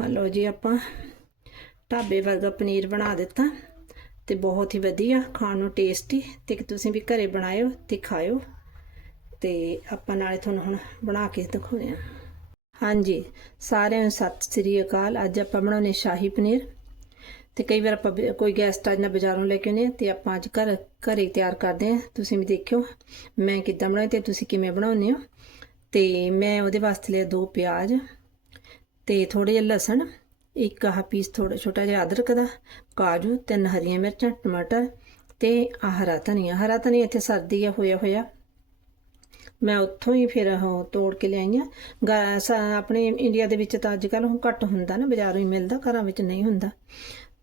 Hello ਜੀ ਆਪਾਂ ਢਾਬੇ ਵਰਗਾ ਪਨੀਰ ਬਣਾ ਦਿੱਤਾ ਤੇ ਬਹੁਤ ਹੀ ਵਧੀਆ, ਖਾਣ ਨੂੰ ਟੇਸਟੀ ਤੇ ਤੁਸੀਂ ਵੀ ਘਰੇ ਬਣਾਇਓ ਤੇ ਖਾਇਓ ਤੇ ਆਪਾਂ ਨਾਲੇ ਤੁਹਾਨੂੰ ਹੁਣ ਬਣਾ ਕੇ ਦਿਖਾਉਂਦੇ ਹਾਂ। ਹਾਂਜੀ, ਸਾਰਿਆਂ ਨੂੰ ਸਤਿ ਸ੍ਰੀ ਅਕਾਲ। ਅੱਜ ਆਪਾਂ ਬਣਾਉਣੇ ਸ਼ਾਹੀ ਪਨੀਰ ਤੇ ਕਈ ਵਾਰ ਆਪਾਂ ਬ- ਕੋਈ ਗੈਸਟ ਅੱਜ ਨਾ ਬਾਜ਼ਾਰੋਂ ਲੈ ਕੇ ਆਉਂਦੇ ਹਾਂ ਤੇ ਆਪਾਂ ਅੱਜ ਘਰ, ਘਰੇ ਹੀ ਤਿਆਰ ਕਰਦੇ ਹਾਂ। ਤੁਸੀਂ ਵੀ ਦੇਖਿਓ ਮੈਂ ਕਿੱਦਾਂ ਬਣਾਏ ਤੇ ਤੁਸੀਂ ਕਿਵੇਂ ਬਣਾਉਂਦੇ ਹੋ ਤੇ ਮੈਂ ਉਹਦੇ ਵਾਸਤੇ ਲਿਆ ਦੋ ਪਿਆਜ਼। ਤੇ ਥੋੜੇ ਜਿਹਾ ਲਸਣ, ਇੱਕ ਆਹ ਪੀਸ ਥੋੜਾ ਛੋਟਾ ਜਿਹਾ ਅਦਰਕ ਦਾ, ਕਾਜੂ, ਤਿੰਨ ਹਰੀਆਂ ਮਿਰਚਾਂ, ਟਮਾਟਰ ਤੇ ਆਹ ਹਰਾ ਧਨੀਆ। ਹਰਾ ਧਨੀਆ ਇੱਥੇ ਸਰਦੀ ਆ, ਹੋਇਆ ਹੋਇਆ। ਮੈਂ ਉੱਥੋਂ ਹੀ ਫਿਰ ਉਹ ਤੋੜ ਕੇ ਲਿਆਈ ਆ। ਗਾ- ਆਪਣੇ ਇੰਡੀਆ ਦੇ ਵਿੱਚ ਤਾਂ ਅੱਜ ਕੱਲ੍ਹ ਉਹ ਘੱਟ ਹੁੰਦਾ ਨਾ, ਬਾਜ਼ਾਰੋਂ ਹੀ ਮਿਲਦਾ, ਘਰਾਂ ਵਿੱਚ ਨਹੀਂ ਹੁੰਦਾ।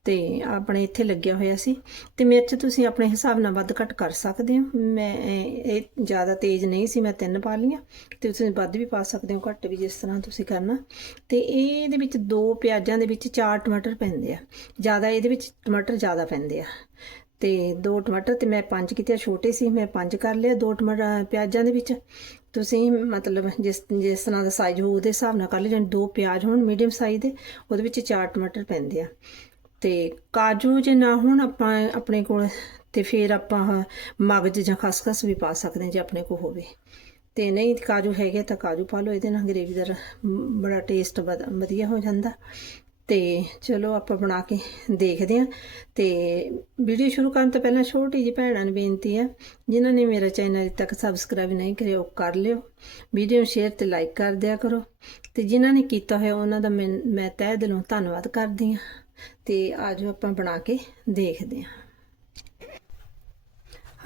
ਤੇ ਆਪਣੇ ਇੱਥੇ ਲੱਗਿਆ ਹੋਇਆ ਸੀ। ਤੇ ਮਿਰਚ ਤੁਸੀਂ ਆਪਣੇ ਹਿਸਾਬ ਨਾਲ ਵੱਧ ਘੱਟ ਕਰ ਸਕਦੇ ਹੋ। ਮੈਂ ਇਹ ਜ਼ਿਆਦਾ ਤੇਜ਼ ਨਹੀਂ ਸੀ, ਮੈਂ ਤਿੰਨ ਪਾ ਲਈਆਂ। ਤੇ ਤੁਸੀਂ ਵੱਧ ਵੀ ਪਾ ਸਕਦੇ ਹੋ, ਘੱਟ ਵੀ ਜਿਸ ਤਰ੍ਹਾਂ ਤੁਸੀਂ ਕਰਨਾ। ਤੇ ਇਹਦੇ ਵਿੱਚ ਦੋ ਪਿਆਜ਼ਾਂ ਦੇ ਵਿੱਚ ਚਾਰ ਟਮਾਟਰ ਪੈਂਦੇ ਆ। ਜ਼ਿਆਦਾ ਇਹਦੇ ਵਿੱਚ ਟਮਾਟਰ ਜ਼ਿਆਦਾ ਪੈਂਦੇ ਆ। ਤੇ ਦੋ ਟਮਾਟਰ ਤੇ ਮੈਂ ਪੰਜ ਕੀਤੇ ਛੋਟੇ ਸੀ, ਮੈਂ ਪੰਜ ਕਰ ਲਿਆ ਦੋ ਟਮਾਟਰ ਪਿਆਜ਼ਾਂ ਦੇ ਵਿੱਚ। ਤੁਸੀਂ ਮਤਲਬ ਜਿਸ ਜਿਸ ਤਰ੍ਹਾਂ ਦਾ ਸਾਈਜ਼ ਹੋ ਉਹਦੇ ਹਿਸਾਬ ਨਾਲ ਕਰ ਲਿਓ। ਜਿਵੇਂ ਦੋ ਪਿਆਜ਼ ਹੋਣ ਮੀਡੀਅਮ ਸਾਈਜ਼ ਦੇ, ਉਹਦੇ ਵਿੱਚ ਚਾਰ ਟਮਾਟਰ ਪੈਂਦੇ ਆ। ਤੇ ਕਾਜੂ ਜੇ ਨਾ ਹੋਣ ਆਪਾਂ ਆਪਣੇ ਕੋਲ, ਤੇ ਫਿਰ ਆਪਾਂ ਮਗਜ ਜਾਂ ਖਸਖਸ ਵੀ ਪਾ ਸਕਦੇ ਹਾਂ ਜੇ ਆਪਣੇ ਕੋਲ ਹੋਵੇ। ਤੇ ਨਹੀਂ ਕਾਜੂ ਹੈਗੇ ਤਾਂ ਕਾਜੂ ਪਾ ਲਓ, ਇਹਦੇ ਨਾਲ ਗ੍ਰੇਵੀ ਦਾ ਬੜਾ ਟੇਸਟ ਵਧੀਆ ਹੋ ਜਾਂਦਾ। ਤੇ ਚਲੋ ਆਪਾਂ ਬਣਾ ਕੇ ਦੇਖਦੇ ਹਾਂ। ਤੇ ਵੀਡੀਓ ਸ਼ੁਰੂ ਕਰਨ ਤੋਂ ਪਹਿਲਾਂ ਛੋਟੀ ਜਿਹੀ ਭੈਣਾਂ ਨੂੰ ਬੇਨਤੀ ਹੈ ਜਿਨ੍ਹਾਂ ਨੇ ਮੇਰਾ ਚੈਨਲ ਅਜੇ ਤੱਕ ਸਬਸਕ੍ਰਾਈਬ ਨਹੀਂ ਕਰਿਆ, ਉਹ ਕਰ ਲਿਓ। ਵੀਡੀਓ ਨੂੰ ਸ਼ੇਅਰ ਤੇ ਲਾਈਕ ਕਰ ਦਿਆ ਕਰੋ। ਤੇ ਜਿਨ੍ਹਾਂ ਨੇ ਕੀਤਾ ਹੋਇਆ, ਉਹਨਾਂ ਦਾ ਮੈਂ ਮੈਂ ਤਹਿ ਦਿਲੋਂ ਧੰਨਵਾਦ ਕਰਦੀ ਹਾਂ। ਤੇ ਆਜੋ ਆਪਾਂ ਬਣਾ ਕੇ ਦੇਖਦੇ ਹਾਂ।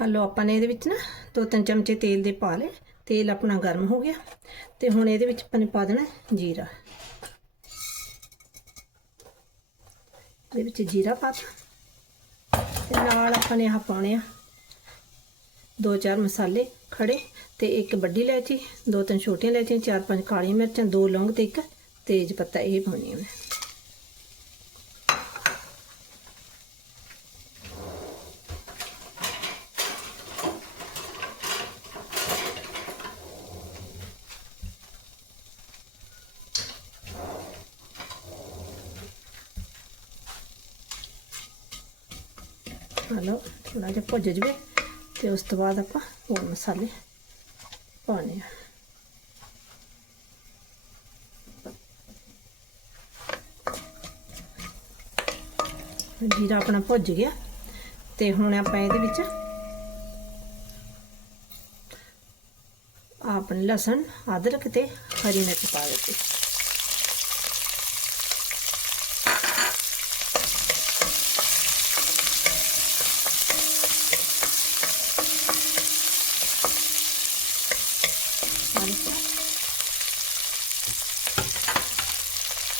ਹਲੋ ਆਪਾਂ ਨੇ ਇਹਦੇ ਵਿੱਚ ਨਾ ਦੋ ਤਿੰਨ ਚਮਚੇ ਤੇਲ ਦੇ ਪਾ ਲਏ। ਤੇਲ ਆਪਣਾ ਗਰਮ ਹੋ ਗਿਆ ਤੇ ਹੁਣ ਇਹਦੇ ਵਿੱਚ ਆਪਾਂ ਨੇ ਪਾ ਦੇਣਾ ਜੀਰਾ। ਇਹਦੇ ਵਿੱਚ ਜੀਰਾ ਪਾ ਤਾ ਤੇ ਨਾਲ ਆਪਾਂ ਨੇ ਆਹ ਪਾਉਣੇ ਆ ਦੋ ਚਾਰ ਮਸਾਲੇ ਖੜੇ ਤੇ ਇੱਕ ਵੱਡੀ ਇਲਾਇਚੀ, ਦੋ ਤਿੰਨ ਛੋਟੀਆਂ ਇਲਾਇਚੀਆਂ, ਚਾਰ ਪੰਜ ਕਾਲੀਆਂ ਮਿਰਚਾਂ, ਦੋ ਲੌਂਗ ਤੇ ਇੱਕ ਤੇਜ ਪੱਤਾ। ਇਹ ਪਾਉਣੀ ਮੈਂ। ਹਲੋ ਥੋੜਾ ਜਿਹਾ ਭੁੱਜ ਜਵੇ ਤੇ ਉਸ ਤੋਂ ਬਾਅਦ ਆਪਾਂ ਹੋਰ ਮਸਾਲੇ ਪਾਉਣੇ ਆ। ਜੀਰਾ ਆਪਣਾ ਭੁੱਜ ਗਿਆ ਤੇ ਹੁਣ ਆਪਾਂ ਇਹਦੇ ਵਿੱਚ ਆਪਣੇ ਲਸਣ, ਅਦਰਕ ਤੇ ਹਰੀ ਮਿਰਚ ਪਾ ਦਿੱਤੀ।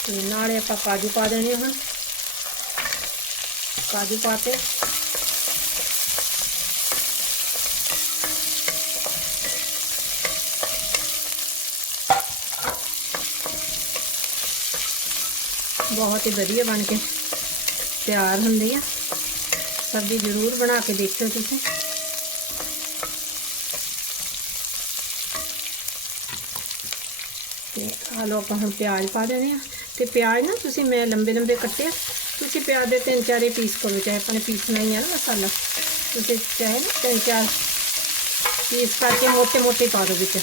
ਤੇ ਨਾਲੇ ਆਪਾਂ ਕਾਜੂ ਪਾ ਦੇਣੇ ਹੁਣ। ਕਾਜੂ ਪਾ ਕੇ। ਬਹੁਤ ਹੀ ਵਧੀਆ ਬਣ ਕੇ ਤਿਆਰ ਹੁੰਦੀ ਆ। ਸਬਜ਼ੀ ਜ਼ਰੂਰ ਬਣਾ ਕੇ ਦੇਖਿਓ ਤੁਸੀਂ। ਤੇ ਆ ਆਪਾਂ ਹੁਣ ਪਿਆਜ਼ ਪਾ ਦੇਣੇ ਆ। ਤੇ ਪਿਆਜ਼ ਨਾ ਤੁਸੀਂ ਮੈਂ ਲੰਬੇ ਲੰਬੇ ਕੱਟੇ ਤੁਸੀਂ ਪਿਆਜ਼ ਦੇ ਤਿੰਨ ਚਾਰੇ ਪੀਸ ਪਾਓ ਚਾਹੇ ਆਪਣੇ ਪੀਸਣਾ ਹੀ ਹੈ ਨਾ ਮਸਾਲਾ। ਤੁਸੀਂ ਚਾਹੇ ਨਾ ਤਿੰਨ ਚਾਰ ਪੀਸ ਕਰਕੇ ਮੋਟੇ ਮੋਟੇ ਪਾ ਦਿਓ ਵਿੱਚ।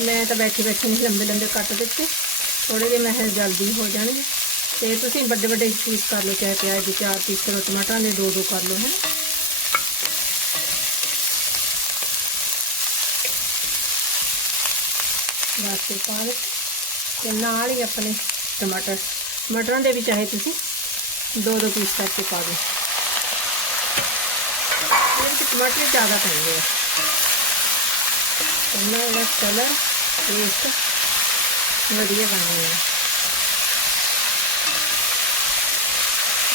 ਮੈਂ ਤਾਂ ਬੈਠੀ ਬੈਠੀ ਨਹੀਂ ਲੰਬੇ ਲੰਬੇ ਕੱਟ ਦਿੱਤੇ। ਥੋੜੇ ਜਿਹੇ ਮੈਂ ਜਲਦੀ ਹੋ ਜਾਣਗੇ। ਤੇ ਤੁਸੀਂ ਵੱਡੇ ਵੱਡੇ ਪੀਸ ਕਰ ਲਓ, ਚਾਹੇ ਪਿਆਜ਼ ਦੇ ਚਾਰ ਪੀਸ ਕਰੋ, ਟਮਾਟਰ ਦੇ ਦੋ ਦੋ ਕਰ ਲਓ, ਹੈ ਬਸ ਪਾ ਤੇ ਨਾਲ ਹੀ ਆਪਣੇ ਟਮਾਟਰ। ਮਟਰਾਂ ਦੇ ਵੀ ਚਾਹੇ ਤੁਸੀਂ ਦੋ ਦੋ ਪੀਸ ਕਰਕੇ ਪਾ ਦਿਓ। ਇਹਦੇ ਵਿੱਚ ਟਮਾਟਰ ਜ਼ਿਆਦਾ ਪੈਂਦੇ ਆ। ਉਹਨਾਂ ਦਾ ਕਲਰ ਟੇਸਟ ਵਧੀਆ ਬਣਦਾ ਹੈ।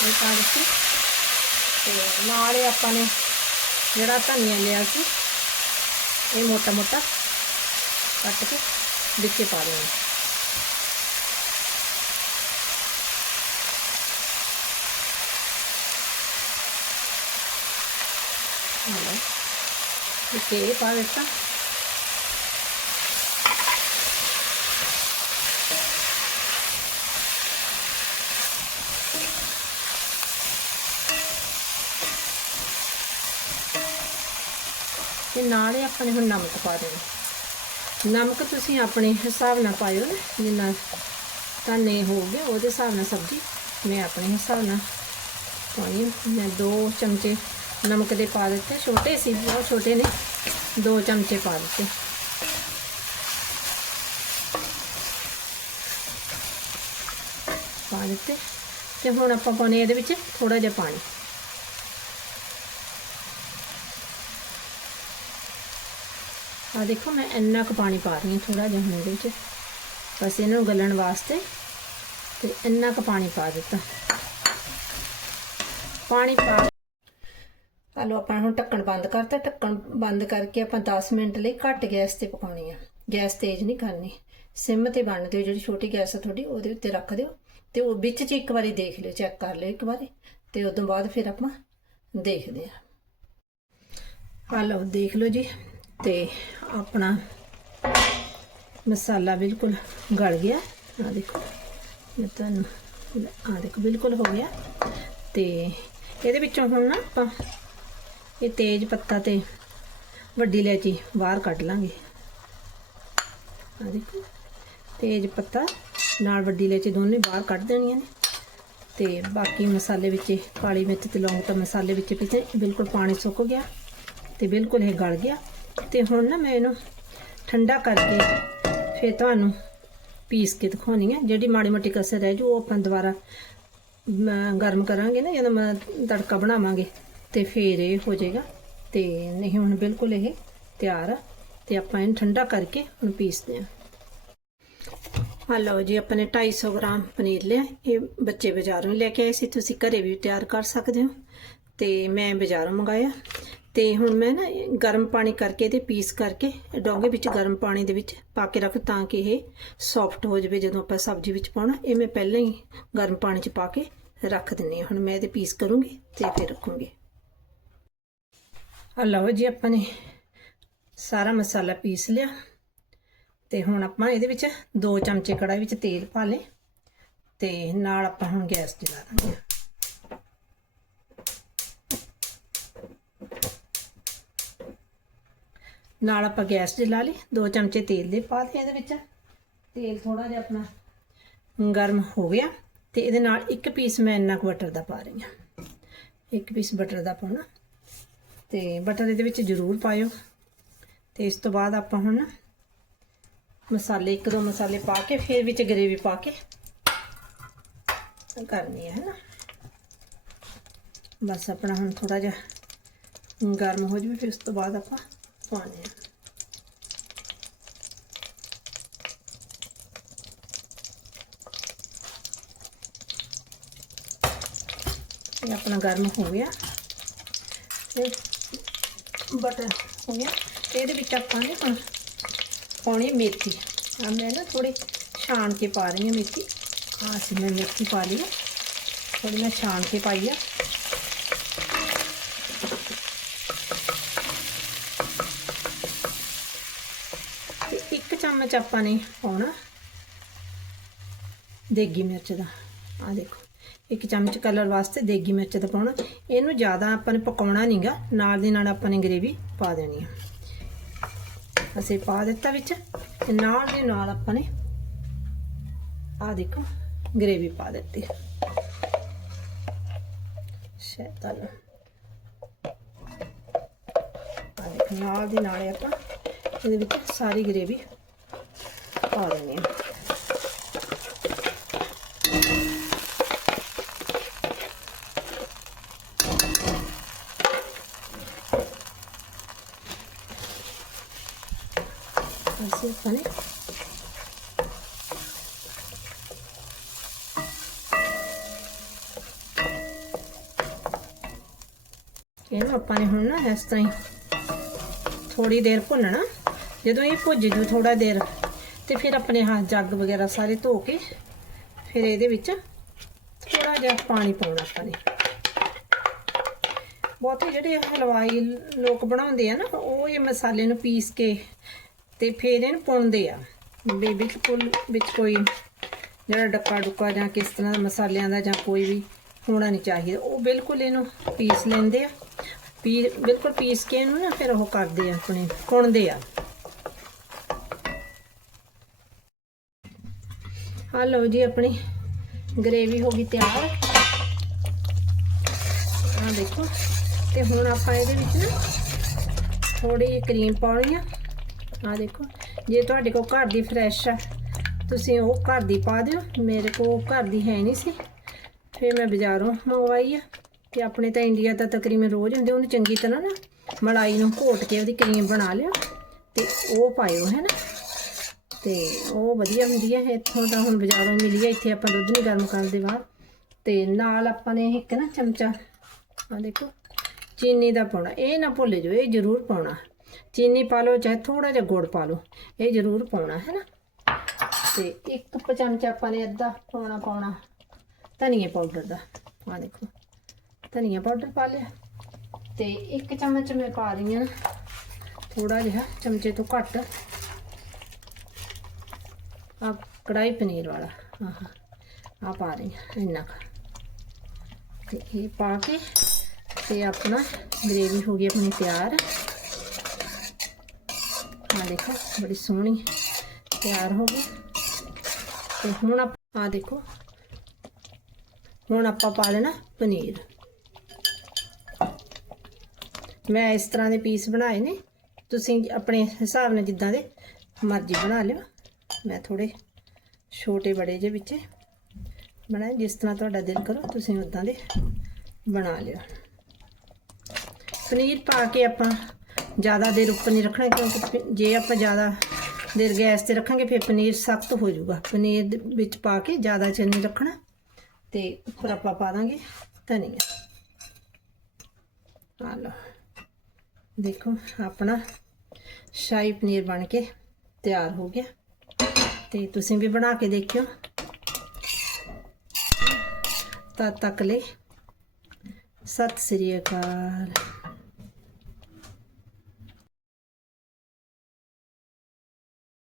ਇਹ ਪਾ ਦਿੱਤੀ। ਤੇ ਨਾਲ ਹੀ ਆਪਾਂ ਨੇ ਜਿਹੜਾ ਧਨੀਆ ਲਿਆ ਸੀ, ਇਹ ਮੋਟਾ ਮੋਟਾ ਕੱਟ ਕੇ ਵਿੱਚੇ ਪਾ ਦੇਣਾ। Okei, parça. ਤੇ ਨਾਲ ਹੀ ਆਪਾਂ ਨੇ ਹੁਣ ਨਮਕ ਪਾ ਦੇਣਾ ਨਮਕ ਤੁਸੀਂ ਆਪਣੇ ਹਿਸਾਬ ਨਾਲ ਪਾਇਓ ਨਾ ਜਿੰਨਾ ਤਾਨੇ ਹੋਗੇ ਉਹਦੇ ਹਿਸਾਬ ਨਾਲ ਸਬਜ਼ੀ ਮੈਂ ਆਪਣੇ ਹਿਸਾਬ ਨਾਲ ਪਾਣੀ ਮੈਂ ਦੋ ਚਮਚੇ ਨਮਕ ਦੇ ਪਾ ਦਿੱਤੇ, ਛੋਟੇ ਸੀ, ਬਹੁਤ ਛੋਟੇ ਨੇ, ਦੋ ਚਮਚੇ ਪਾ ਦਿੱਤੇ। ਪਾ ਦਿੱਤੇ ਤੇ ਹੁਣ ਆਪਾਂ ਪਾਉਣੇ ਇਹਦੇ ਵਿੱਚ ਥੋੜਾ ਜਿਹਾ ਪਾਣੀ। ਆ ਦੇਖੋ, ਮੈਂ ਇੰਨਾ ਕੁ ਪਾਣੀ ਪਾ ਰਹੀ ਹਾਂ ਥੋੜਾ ਜਿਹਾ ਹੁਣ ਇਹਦੇ ਵਿੱਚ। ਬਸ ਇਹਨੂੰ ਗਲਣ ਵਾਸਤੇ ਤੇ ਇੰਨਾ ਕੁ ਪਾਣੀ ਪਾ ਦਿੱਤਾ। ਪਾਣੀ ਪਾ ਆਲੋ ਆਪਾਂ ਹੁਣ ਢੱਕਣ ਬੰਦ ਕਰਤਾ, ਢੱਕਣ ਬੰਦ ਕਰਕੇ ਆਪਾਂ 10 ਮਿੰਟ ਲਈ ਘੱਟ ਗੈਸ ਤੇ ਪਕਾਉਣੀ ਆ। ਗੈਸ ਤੇਜ਼ ਨਹੀਂ ਕਰਨੀ। ਸਿਮ ਤੇ ਬੰਨ ਦਿਓ, ਜਿਹੜੀ ਛੋਟੀ ਗੈਸ ਆ ਤੁਹਾਡੀ, ਉਹਦੇ ਉੱਤੇ ਰੱਖ ਦਿਓ ਤੇ ਉਹ ਵਿੱਚ ਚ ਇੱਕ ਵਾਰੀ ਦੇਖ ਲਿਓ, ਚੈੱਕ ਕਰ ਲਿਓ ਇੱਕ ਵਾਰੀ ਤੇ ਉਸ ਤੋਂ ਬਾਅਦ ਫਿਰ ਆਪਾਂ ਦੇਖਦੇ ਆ। ਆ ਲਓ, ਦੇਖ ਲਓ ਜੀ ਤੇ ਆਪਣਾ ਮਸਾਲਾ ਬਿਲਕੁਲ ਗਲ ਗਿਆ। ਆ ਦੇਖੋ, ਮੈਂ ਤੁਹਾਨੂੰ ਆ ਦੇਖੋ, ਬਿਲਕੁਲ ਹੋ ਗਿਆ ਤੇ ਇਹਦੇ ਵਿੱਚੋਂ ਹੁਣ ਨਾ ਆਪਾਂ ਇਹ ਤੇਜ ਪੱਤਾ ਤੇ ਵੱਡੀ ਇਲਾਇਚੀ ਬਾਹਰ ਕੱਢ ਲਾਂਗੇ। ਆ ਦੇਖੋ, ਤੇਜ ਪੱਤਾ ਨਾਲ ਵੱਡੀ ਇਲਾਇਚੀ ਦੋਨੇ ਬਾਹਰ ਕੱਢ ਦੇਣੀਆਂ ਨੇ। ਤੇ ਬਾਕੀ ਮਸਾਲੇ ਵਿੱਚ ਕਾਲੀ ਮਿਰਚ ਤੇ ਲੌਂਗ ਤਾਂ ਮਸਾਲੇ ਵਿੱਚ ਪੀਤੇ ਬਿਲਕੁਲ ਪਾਣੀ ਸੁੱਕ ਗਿਆ ਤੇ ਬਿਲਕੁਲ ਇਹ ਗਲ ਗਿਆ। ਤੇ ਹੁਣ ਨਾ ਮੈਂ ਇਹਨੂੰ ਠੰਡਾ ਕਰਕੇ ਫਿਰ ਤੁਹਾਨੂੰ ਪੀਸ ਕੇ ਦਿਖਾਉਣੀ ਹੈ ਜਿਹੜੀ ਮਾੜੀ ਮੋਟੀ ਕਸਰ ਹੈ ਜੋ, ਉਹ ਆਪਾਂ ਦੁਬਾਰਾ ਗਰਮ ਕਰਾਂਗੇ ਨਾ ਜਦੋਂ ਮੈਂ ਤੜਕਾ ਬਣਾਵਾਂਗੇ। ਤੇ ਫਿਰ ਇਹ ਹੋ ਜਾਏਗਾ। ਤੇ ਨਹੀਂ, ਹੁਣ ਬਿਲਕੁਲ ਇਹ ਤਿਆਰ ਆ। ਤੇ ਆਪਾਂ ਇਹਨੂੰ ਠੰਡਾ ਕਰਕੇ ਹੁਣ ਪੀਸਦੇ ਹਾਂ। ਆ ਲਓ ਜੀ, ਆਪਾਂ ਨੇ 250 ਗ੍ਰਾਮ ਪਨੀਰ ਲਿਆ। ਇਹ ਬੱਚੇ ਬਾਜ਼ਾਰੋਂ ਲੈ ਕੇ ਆਏ ਸੀ। ਤੁਸੀਂ ਘਰੇ ਵੀ ਤਿਆਰ ਕਰ ਸਕਦੇ ਹੋ। ਤੇ ਮੈਂ ਬਾਜ਼ਾਰੋਂ ਮੰਗਾਇਆ। ਤੇ ਹੁਣ ਮੈਂ ਨਾ ਗਰਮ ਪਾਣੀ ਕਰਕੇ ਇਹਦੇ ਪੀਸ ਕਰਕੇ ਡੋਂਗੇ ਵਿੱਚ ਗਰਮ ਪਾਣੀ ਦੇ ਵਿੱਚ ਪਾ ਕੇ ਰੱਖ ਤਾਂ ਕਿ ਇਹ ਸੌਫਟ ਹੋ ਜਾਵੇ। ਜਦੋਂ ਆਪਾਂ ਸਬਜ਼ੀ ਵਿੱਚ ਪਾਉਣਾ, ਇਹ ਮੈਂ ਪਹਿਲਾਂ ਹੀ ਗਰਮ ਪਾਣੀ 'ਚ ਪਾ ਕੇ ਰੱਖ ਦਿੰਨੀ ਹਾਂ। ਹੁਣ ਮੈਂ ਇਹਦੇ ਪੀਸ ਕਰੂੰਗੀ ਤੇ ਫਿਰ ਰੱਖੂੰਗੀ। ਆ ਲਓ ਜੀ ਆਪਾਂ ਨੇ ਸਾਰਾ ਮਸਾਲਾ ਪੀਸ ਲਿਆ ਤੇ ਹੁਣ ਆਪਾਂ ਇਹਦੇ ਵਿੱਚ 2 ਚਮਚੇ ਕੜਾਈ ਵਿੱਚ ਤੇਲ ਪਾ ਲੇ ਤੇ ਨਾਲ ਆਪਾਂ ਹੁਣ ਗੈਸ ਜਲਾ ਦਾਂਗੇ ਨਾਲ ਆਪਾਂ ਗੈਸ ਜਲਾ ਲਈ 2 ਚਮਚੇ ਤੇਲ ਦੇ ਪਾ ਦੇ ਇਹਦੇ ਵਿੱਚ। ਤੇਲ ਥੋੜਾ ਜਿਹਾ ਆਪਣਾ ਗਰਮ ਹੋ ਗਿਆ ਤੇ ਇਹਦੇ ਨਾਲ ਇੱਕ ਪੀਸ ਮੈਂ ਇੰਨਾ ਕੁ ਬਟਰ ਦਾ ਪਾ ਰਹੀ ਹਾਂ। ਇੱਕ ਪੀਸ ਬਟਰ ਦਾ ਪਾਉਣਾ। ਤੇ ਬਟਰ ਇਹਦੇ ਵਿੱਚ ਜ਼ਰੂਰ ਪਾਇਓ। ਤੇ ਇਸ ਤੋਂ ਬਾਅਦ ਆਪਾਂ ਹੁਣ ਮਸਾਲੇ, ਇੱਕ ਦੋ ਮਸਾਲੇ ਪਾ ਕੇ ਫਿਰ ਵਿੱਚ ਗਰੇਵੀ ਪਾ ਕੇ ਕਰਨੀ ਹੈ ਨਾ ਬਸ ਆਪਣਾ ਹੁਣ ਥੋੜਾ ਜਿਹਾ ਗਰਮ ਹੋ ਜਾਵੇ, ਫਿਰ ਉਸ ਤੋਂ ਬਾਅਦ ਆਪਾਂ ਪਾਣੇ ਆ। ਇਹ ਆਪਣਾ ਗਰਮ ਹੋ ਗਿਆ। ਤੇ ਬਟਰ ਹੋ ਗਿਆ। ਤੇ ਇਹਦੇ ਵਿੱਚ ਆਪਾਂ ਨੇ ਹੁਣ ਪਾਉਣੀ ਮੇਥੀ। ਆ ਮੈਂ ਨਾ ਥੋੜੀ ਛਾਣ ਕੇ ਪਾ ਰਹੀ ਹਾਂ ਮੇਥੀ। ਆ ਸੀ ਮੈਂ ਮੇਥੀ ਪਾ ਲਈ ਥੋੜੀ ਮੈਂ ਛਾਣ ਕੇ ਪਾਈ ਆ। ਤੇ ਇੱਕ ਚਮਚ ਆਪਾਂ ਨੇ ਪਾਉਣਾ ਦੇਗੀ ਮਿਰਚ ਦਾ। ਆ ਦੇਖੋ। ਇੱਕ ਚਮਚ ਕਲਰ ਵਾਸਤੇ ਦੇਗੀ ਮਿਰਚ ਦਾ ਪਾਉਣਾ। ਇਹਨੂੰ ਜ਼ਿਆਦਾ ਆਪਾਂ ਨੇ ਪਕਾਉਣਾ ਨਹੀਂਗਾ ਨਾਲ ਦੀ ਨਾਲ ਆਪਾਂ ਨੇ ਗਰੇਵੀ ਪਾ ਦੇਣੀ ਆ। ਅਸੀਂ ਪਾ ਦਿੱਤਾ ਵਿੱਚ। ਤੇ ਨਾਲ ਦੇ ਨਾਲ ਆਪਾਂ ਨੇ ਆ ਦੇਖੋ ਗਰੇਵੀ ਪਾ ਦਿੱਤੀ। ਸ਼ੈਤਾਨ। ਆ ਦੇਖੋ, ਨਾਲ ਦੀ ਨਾਲ ਆਪਾਂ ਇਹਦੇ ਵਿੱਚ ਸਾਰੀ ਗਰੇਵੀ ਪਾ ਦੇਣੀ ਹੈ ਅਸੀਂ ਆਪਾਂ ਨੇ ਇਹਨੂੰ ਆਪਾਂ ਨੇ ਹੁਣ ਨਾ ਇਸ ਤਰ੍ਹਾਂ ਹੀ ਥੋੜੀ ਦੇਰ ਭੁੰਨਣਾ ਜਦੋਂ ਇਹ ਭੁੱਜ ਜੂ ਥੋੜਾ ਦੇਰ ਤੇ ਫਿਰ ਆਪਣੇ ਹੱਥ ਜੱਗ ਵਗੈਰਾ ਸਾਰੇ ਧੋ ਕੇ ਫਿਰ ਇਹਦੇ ਵਿੱਚ ਥੋੜਾ ਜਿਹਾ ਪਾਣੀ ਪਾਉਣਾ ਆਪਾਂ ਨੇ ਬਹੁਤੇ ਜਿਹੜੇ ਹਲਵਾਈ ਲੋਕ ਬਣਾਉਂਦੇ ਆ ਨਾ ਉਹ ਇਹ ਮਸਾਲੇ ਨੂੰ ਪੀਸ ਕੇ ਤੇ ਫਿਰ ਇਹਨੂੰ ਪਾਉਂਦੇ ਆ। ਵੀ ਬਿਲਕੁਲ ਵਿੱਚ ਕੋਈ ਜਿਹੜਾ ਡੱਕਾ ਡੁੱਕਾ ਜਾਂ ਕਿਸ ਤਰ੍ਹਾਂ ਦਾ ਮਸਾਲਿਆਂ ਦਾ ਜਾਂ ਕੋਈ ਵੀ ਹੋਣਾ ਨਹੀਂ ਚਾਹੀਦਾ। ਉਹ ਬਿਲਕੁਲ ਇਹਨੂੰ ਪੀਸ ਲੈਂਦੇ ਆ। ਪੀ, ਬਿਲਕੁਲ ਪੀਸ ਕੇ ਇਹਨੂੰ ਨਾ ਫਿਰ ਉਹ ਕਰਦੇ ਆ ਆਪਣੇ ਕੁਣਦੇ ਆ। ਆ ਲਓ ਜੀ ਆਪਣੀ ਗ੍ਰੇਵੀ ਹੋ ਗਈ ਤਿਆਰ। ਆ ਦੇਖੋ। ਤੇ ਹੁਣ ਆਪਾਂ ਇਹਦੇ ਵਿੱਚ ਨਾ ਥੋੜੀ ਜਿਹੀ ਕਰੀਮ ਪਾਉਣੀ ਆ। ਆ ਦੇਖੋ, ਜੇ ਤੁਹਾਡੇ ਕੋਲ ਘਰ ਦੀ ਫਰੈਸ਼ ਆ, ਤੁਸੀਂ ਉਹ ਘਰ ਦੀ ਪਾ ਦਿਓ, ਮੇਰੇ ਕੋਲ ਘਰ ਦੀ ਹੈ ਨਹੀਂ ਸੀ। ਫਿਰ ਮੈਂ ਬਾਜ਼ਾਰੋਂ ਮੰਗਵਾਈ ਆ, ਤੇ ਆਪਣੇ ਤਾਂ ਇੰਡੀਆ ਦਾ ਤਕਰੀਬਨ ਰੋਜ਼ ਹੁੰਦੇ, ਉਹਨੂੰ ਚੰਗੀ ਤਰ੍ਹਾਂ ਨਾ ਮਲਾਈ ਨੂੰ ਘੋਟ ਕੇ ਉਹਦੀ ਕਰੀਮ ਬਣਾ ਲਿਓ, ਤੇ ਉਹ ਪਾਇਓ, ਹੈ ਨਾ? ਤੇ ਉਹ ਵਧੀਆ ਹੁੰਦੀ ਹੈ ਇੱਥੋਂ ਤਾਂ ਹੁਣ ਬਾਜ਼ਾਰੋਂ ਮਿਲੀ ਹੈ ਇੱਥੇ ਆਪਾਂ ਦੁੱਧ ਨਹੀਂ ਗਰਮ ਕਰਨ ਦੇ ਬਾਅਦ। ਤੇ ਨਾਲ ਆਪਾਂ ਨੇ ਇੱਕ ਨਾ ਚਮਚਾ ਆ ਦੇਖੋ, ਚੀਨੀ ਦਾ ਪਾਉਣਾ, ਇਹ ਨਾ ਭੁੱਲ ਜਾਓ, ਇਹ ਜ਼ਰੂਰ ਪਾਉਣਾ। ਚੀਨੀ ਪਾ ਲਓ, ਚਾਹੇ ਥੋੜਾ ਜਿਹਾ ਗੁੜ ਪਾ ਲਓ, ਇਹ ਜ਼ਰੂਰ ਪਾਉਣਾ, ਹੈ ਨਾ? ਤੇ ਇੱਕ ਕੁ ਚਮਚਾ ਆਪਾਂ ਨੇ ਅੱਧਾ ਪਾਉਣਾ ਪਾਉਣਾ ਧਨੀਏ ਪਾਊਡਰ ਦਾ। ਆ ਦੇਖੋ ਧਨੀਆ ਪਾਊਡਰ ਪਾ ਲਿਆ। ਤੇ ਇੱਕ ਚਮਚ ਮੈਂ ਪਾ ਰਹੀ ਹਾਂ ਥੋੜਾ ਜਿਹਾ ਚਮਚੇ ਤੋਂ ਘੱਟ। ਆ ਕੜਾਈ ਪਨੀਰ ਵਾਲਾ, ਆਹ ਆ ਪਾ ਰਹੀ ਹਾਂ, ਇੰਨਾ ਕੁ। ਤੇ ਇਹ ਪਾ ਕੇ ਤੇ ਆਪਣਾ ਗ੍ਰੇਵੀ ਹੋ ਗਈ ਆਪਣੀ ਤਿਆਰ। ਦੇਖੋ, ਬੜੀ ਸੋਹਣੀ ਤਿਆਰ ਹੋ ਗਈ। ਤੇ ਹੁਣ ਆਪਾਂ ਆ ਦੇਖੋ, ਹੁਣ ਆਪਾਂ ਪਾ ਲੈਣਾ ਪਨੀਰ। ਮੈਂ ਇਸ ਤਰ੍ਹਾਂ ਦੇ ਪੀਸ ਬਣਾਏ ਨੇ, ਤੁਸੀਂ ਆਪਣੇ ਹਿਸਾਬ ਨਾਲ ਜਿੱਦਾਂ ਦੇ ਮਰਜ਼ੀ ਬਣਾ ਲਿਓ। ਮੈਂ ਥੋੜੇ ਛੋਟੇ ਬੜੇ ਜਿਹੇ ਵਿੱਚ ਬਣਾਏ, ਜਿਸ ਤਰ੍ਹਾਂ ਤੁਹਾਡਾ ਦਿਲ ਕਰੋ, ਤੁਸੀਂ ਉਦਾਂ ਦੇ ਬਣਾ ਲਿਓ। ਪਨੀਰ ਪਾ ਕੇ ਆਪਾਂ ਜ਼ਿਆਦਾ ਦੇਰ ਉੱਪਰ ਨਹੀਂ ਰੱਖਣਾ, ਕਿਉਂਕਿ ਜੇ ਆਪਾਂ ਜ਼ਿਆਦਾ ਦੇਰ ਗੈਸ ਤੇ ਰੱਖਾਂਗੇ, ਫਿਰ ਪਨੀਰ ਸਖਤ ਹੋ ਜਾਊਗਾ। ਪਨੀਰ ਵਿੱਚ ਪਾ ਕੇ ਜ਼ਿਆਦਾ ਚਿਰ ਨਹੀਂ ਰੱਖਣਾ, ਤੇ ਉੱਪਰ ਆਪਾਂ ਪਾ ਦਾਂਗੇ ਧਨੀਆ। ਆ ਲਓ। ਦੇਖੋ, ਆਪਣਾ ਸ਼ਾਹੀ ਪਨੀਰ ਬਣ ਕੇ ਤਿਆਰ ਹੋ ਗਿਆ। ਤੇ ਤੁਸੀਂ ਵੀ ਬਣਾ ਕੇ ਦੇਖਿਓ। ਤਦ ਤੱਕ ਲਈ ਸਤਿ ਸ੍ਰੀ ਅਕਾਲ।